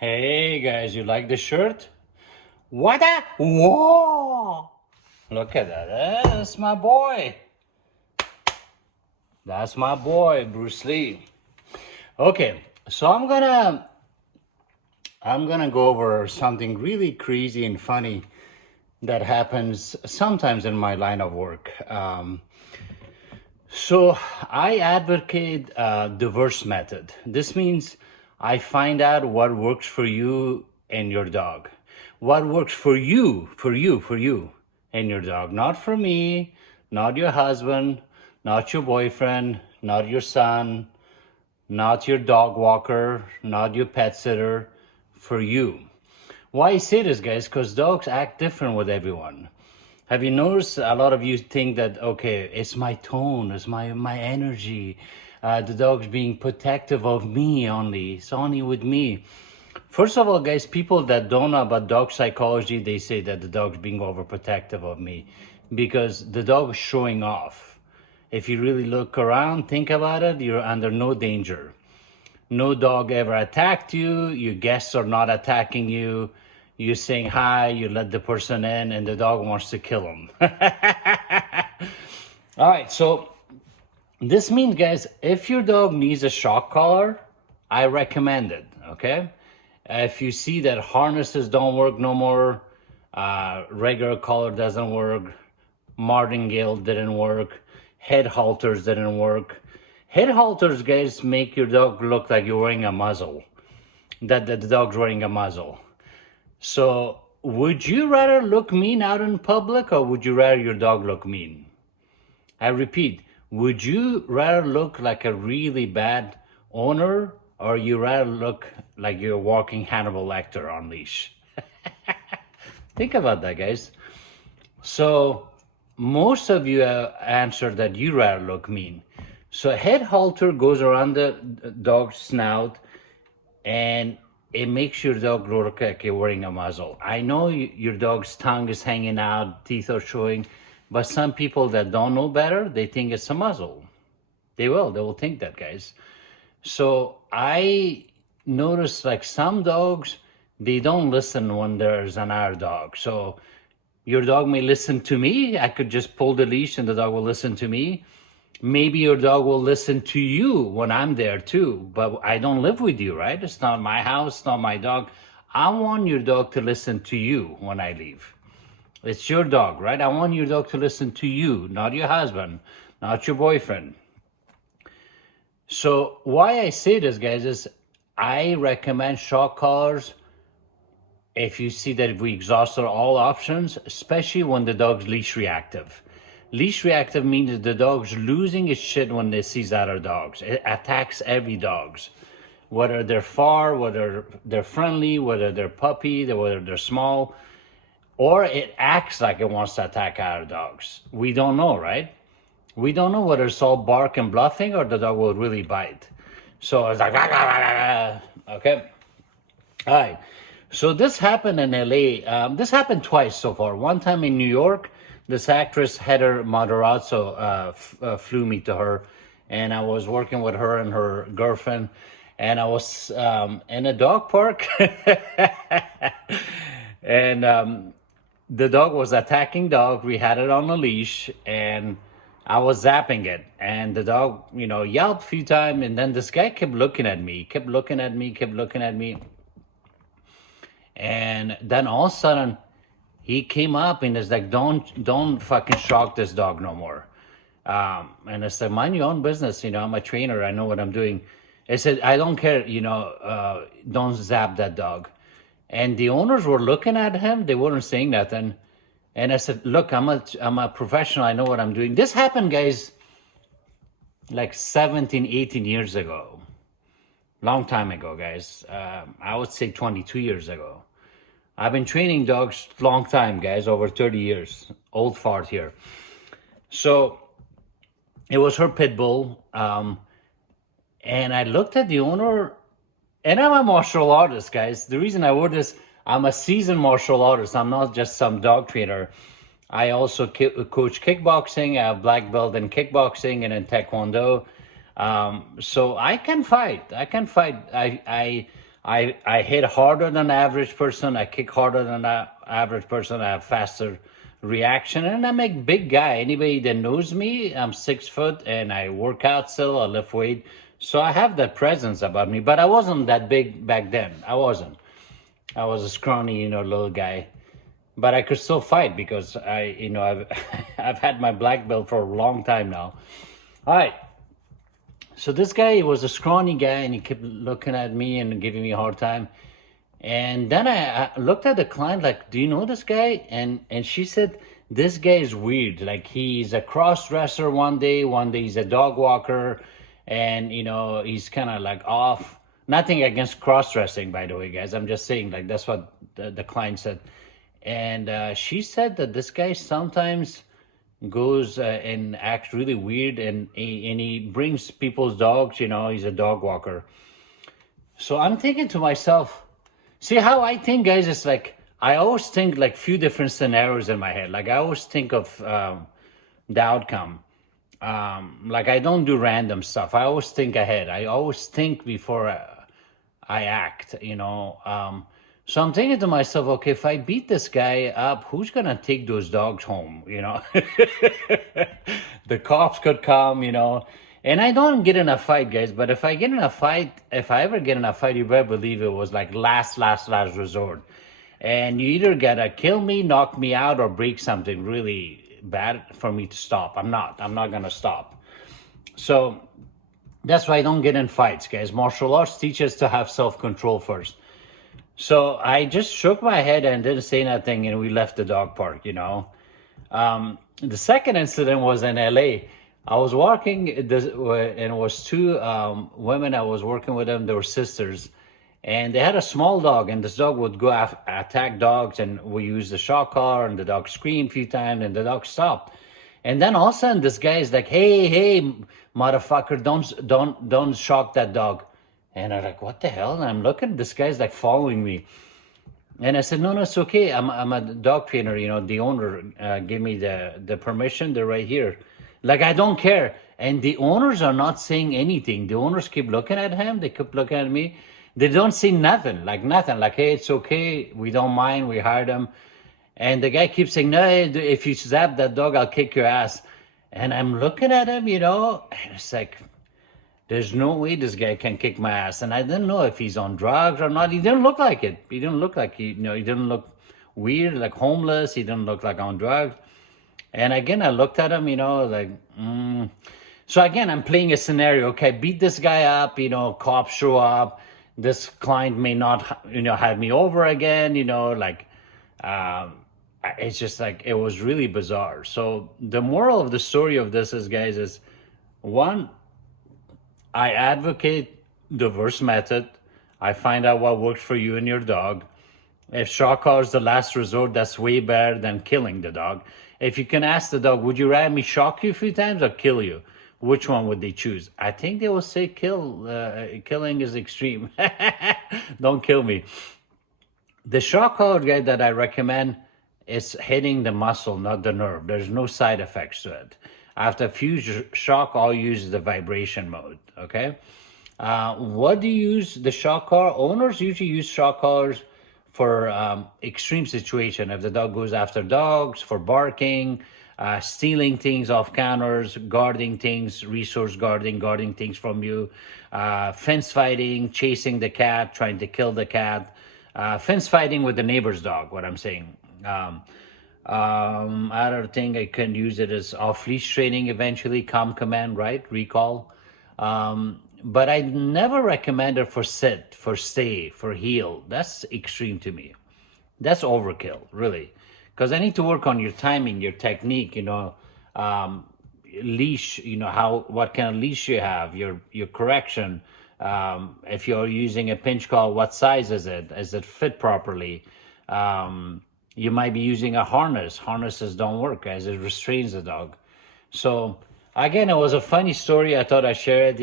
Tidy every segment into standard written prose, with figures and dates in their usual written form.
Hey guys, you like the shirt? What a whoa! Look at that. That's my boy. That's my boy, Bruce Lee. Okay, so I'm gonna go over something really crazy and funny that happens sometimes in my line of work. So I advocate a diverse method. This means I find out what works for you and your dog. What works for you and your dog. Not for me, not your husband, not your boyfriend, not your son, not your dog walker, not your pet sitter, for you. Why I say this, guys? Because dogs act different with everyone. Have you noticed a lot of you think that, okay, it's my tone, it's my energy, the dog's being protective of me only, it's only with me. First of all, guys, people that don't know about dog psychology, they say that the dog's being overprotective of me because the dog is showing off. If you really look around, think about it, you're under no danger. No dog ever attacked you, your guests are not attacking you, you're saying hi, you let the person in, and the dog wants to kill him. All right, so this means, guys, if your dog needs a shock collar, I recommend it, okay? If you see that harnesses don't work no more, regular collar doesn't work, martingale didn't work, head halters didn't work. Head halters, guys, make your dog look like you're wearing a muzzle, that the dog's wearing a muzzle. So would you rather look mean out in public or would you rather your dog look mean? I repeat, would you rather look like a really bad owner or you rather look like you're walking Hannibal Lecter on leash? Think about that, guys. So most of you answered that you rather look mean. So a head halter goes around the dog's snout and it makes your dog look like you're wearing a muzzle. I know your dog's tongue is hanging out, teeth are showing, but some people that don't know better, they think it's a muzzle. They will think that, guys. So I noticed like some dogs, they don't listen when there's another dog. So your dog may listen to me. I could just pull the leash and the dog will listen to me. Maybe your dog will listen to you when I'm there too, but I don't live with you, right? It's not my house, not my dog. I want your dog to listen to you when I leave. It's your dog, right? I want your dog to listen to you, not your husband, not your boyfriend. So why I say this, guys, is I recommend shock collars if you see that we exhausted all options, especially when the dog's leash reactive. Leash reactive means that the dog's losing its shit when it sees other dogs. It attacks every dogs, whether they're far, whether they're friendly, whether they're puppy, whether they're small, or it acts like it wants to attack other dogs. We don't know, right? We don't know whether it's all bark and bluffing or the dog will really bite. So it's like, okay. All right. So this happened in LA. This happened twice so far. One time in New York, this actress Heather Matarazzo flew me to her, and I was working with her and her girlfriend, and I was in a dog park, and the dog was attacking dog. We had it on a leash, and I was zapping it, and the dog, yelped a few times, and then this guy kept looking at me, kept looking at me. And then all of a sudden, he came up and is like, don't fucking shock this dog no more. And I said, mind your own business. I'm a trainer. I know what I'm doing. I said, I don't care, don't zap that dog. And the owners were looking at him. They weren't saying nothing. And I said, look, I'm a professional. I know what I'm doing. This happened, guys, like 17, 18 years ago. Long time ago, guys. I would say 22 years ago. I've been training dogs long time, guys, over 30 years. Old fart here. So it was her pit bull. And I looked at the owner, and I'm a martial artist, guys. The reason I wore this, I'm a seasoned martial artist. I'm not just some dog trainer. I also coach kickboxing. I have black belt in kickboxing and in taekwondo. So I can fight. I I hit harder than the average person. I kick harder than the average person. I have faster reaction, and I'm a big guy. Anybody that knows me, I'm 6 foot, and I work out still. I lift weight, so I have that presence about me. But I wasn't that big back then. I wasn't. I was a scrawny, little guy. But I could still fight because I've I've had my black belt for a long time now. All right. So this guy was a scrawny guy, and he kept looking at me and giving me a hard time. And then I looked at the client like, "Do you know this guy?" And she said, "This guy is weird. Like he's a cross dresser one day he's a dog walker, and he's kind of like off." Nothing against cross dressing, by the way, guys. I'm just saying like that's what the client said. And she said that this guy sometimes goes and acts really weird, and he brings people's dogs. He's a dog walker. So I'm thinking to myself, see how I think, guys. It's like I always think like few different scenarios in my head. Like I always think of the outcome. Like I don't do random stuff. I always think ahead. I always think before I act. So I'm thinking to myself, okay, if I beat this guy up, who's gonna take those dogs home? The cops could come. And I don't get in a fight, guys. But if I get in a fight, if I ever get in a fight, you better believe it was like last resort. And you either gotta kill me, knock me out, or break something really bad for me to stop. I'm not gonna stop. So that's why I don't get in fights, guys. Martial arts teach us to have self-control first. So I just shook my head and didn't say nothing, and we left the dog park. The second incident was in LA. I was walking, and it was two women. I was working with them. They were sisters, and they had a small dog, and this dog would go attack dogs, and we used the shock collar, and the dog screamed a few times, and the dog stopped. And then all of a sudden, this guy is like, "Hey, motherfucker, don't shock that dog." And I'm like, "What the hell?" And I'm looking, this guy's like following me. And I said, no, it's okay. I'm a dog trainer. The owner gave me the permission. They're right here. Like, I don't care. And the owners are not saying anything. The owners keep looking at him. They keep looking at me. They don't see nothing. Like, nothing. Like, hey, it's okay. We don't mind. We hired him. And the guy keeps saying, no, if you zap that dog, I'll kick your ass. And I'm looking at him, and it's like, there's no way this guy can kick my ass. And I didn't know if he's on drugs or not. He didn't look like it. He didn't look like he didn't look weird, like homeless. He didn't look like on drugs. And again, I looked at him, like, So again, I'm playing a scenario. Okay, beat this guy up, cops show up. This client may not, have me over again, it's just like, it was really bizarre. So the moral of the story of this is, guys, is one, I advocate diverse method. I find out what works for you and your dog. If shock collar is the last resort, that's way better than killing the dog. If you can ask the dog, would you rather me shock you a few times or kill you? Which one would they choose? I think they will say kill. Killing is extreme. Don't kill me. The shock collar guy that I recommend is hitting the muscle, not the nerve. There's no side effects to it. After a few shock, I'll use the vibration mode, okay? What do you use the shock collar? Owners usually use shock collars for extreme situation. If the dog goes after dogs, for barking, stealing things off counters, guarding things, resource guarding things from you, fence fighting, chasing the cat, trying to kill the cat, fence fighting with the neighbor's dog, what I'm saying. Other thing I can use it is off-leash training eventually, calm command, right? Recall. But I never recommend it for sit, for stay, for heel. That's extreme to me. That's overkill, really. Because I need to work on your timing, your technique, leash, what kind of leash you have, your correction. If you're using a pinch call, what size is it? Is it fit properly? You might be using a harness. Harnesses don't work as it restrains the dog. So again, it was a funny story. I thought I'd share it,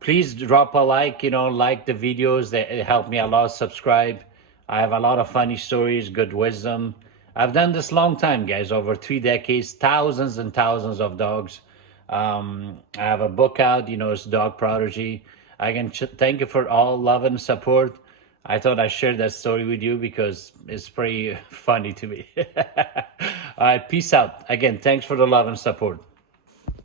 please drop a like, like the videos. That help me a lot. Subscribe. I have a lot of funny stories, good wisdom. I've done this long time, guys, over 3 decades, thousands and thousands of dogs. I have a book out, it's Dog Prodigy. Again, thank you for all love and support. I thought I'd share that story with you because it's pretty funny to me. All right, peace out. Again, thanks for the love and support.